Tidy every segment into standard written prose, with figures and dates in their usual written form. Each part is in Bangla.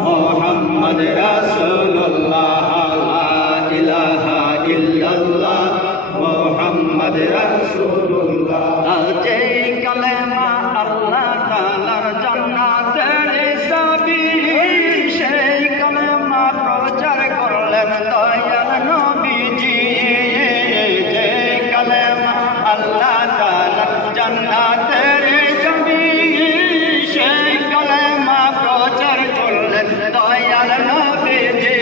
মোহাম্মদ রাসূলুল্লাহ লা ইলাহা ইল্লাল্লাহ মোহাম্মদ রাসূলুল্লাহ যে কালেমা আল্লাহ তাআলার জান্নাতের চাবি সেই কালেমা প্রচার করলেন দয়াল নবীজি যে কালেমা আল্লাহ তাআলার জান্নাতের চাবি সেই কালেমা প্রচার করলেন দয়াল নবীজি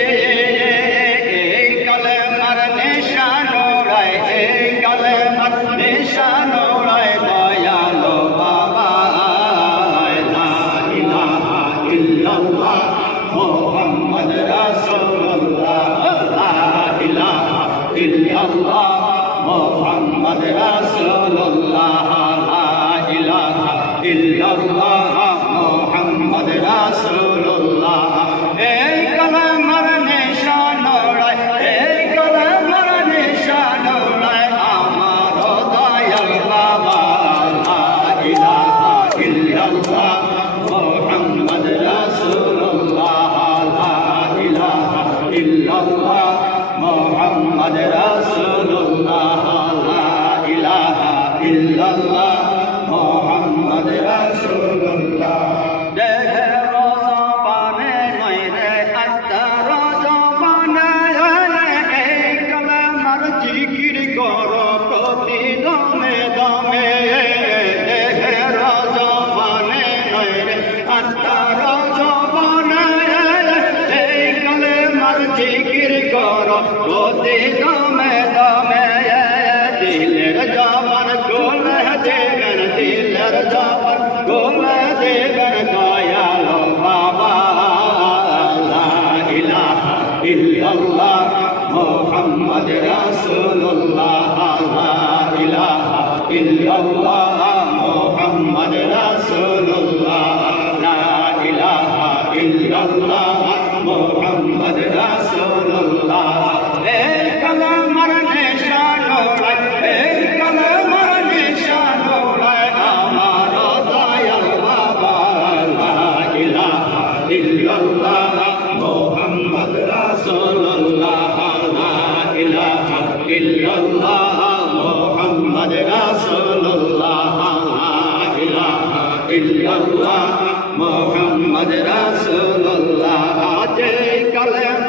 এই কালেমার নিশান ওড়ায় এই কালেমার নিশান ওড়ায় দয়াল বাবা লা ইলাহা ইল্লাল্লাহ মুহাম্মদ রাসূলুল্লাহ লা ইলাহা ইল্লাল্লাহ মুহাম্মদ রাসূলুল্লাহ লা ইলাহা ইল্লাল্লাহ মুহাম্মদ রাসূলুল্লাহ এই কালেমার নিশান ওড়ায় এই কালেমার নিশান ওড়ায় আমার দয়াল বাবা লা ইলাহা ইল্লাল্লাহ মুহাম্মদ রাসূলুল্লাহ লা ইলাহা ইল্লাল্লাহ মুহাম্মদ রাসূলুল্লাহ লা ইলাহা ইল্লাল্লাহ মুহাম্মদ রাসূলুল্লাহ দেহে রজবানে নয়রে আত্মার জবানে এই কালেমার জিকির করো প্রতি দমে দমে দেহে রজবানে নয়রে আত্মার জবানে এই কালেমার জিকির করো প্রতি দমে দমে দিলের জবান গোলে দেবেন দিলের জবান গোলে দেবেন দয়াল বাবা লা ইলাহা ইল্লাল্লাহ মুহাম্মদ রাসূলুল্লাহ লা ইলাহা ইল্লাল্লাহ মুহাম্মদ রাসূলুল্লাহ লা ইলাহা ইল্লাল্লাহ মুহাম্মদ রাসূলুল্লাহ এই কালেমার নিশান ওড়ায় এই কালেমার নিশান ওড়ায় আমার দয়াল বাবা লা ইলাহা ইল্লাল্লাহ মুহাম্মদ রাসূলুল্লাহ লা ইলাহা ইল্লাল্লাহ মুহাম্মদ রাসূলুল্লাহ লা ইলাহা ইল্লাল্লাহ মুহাম্মদ রাসূলুল্লাহ যে কালেমা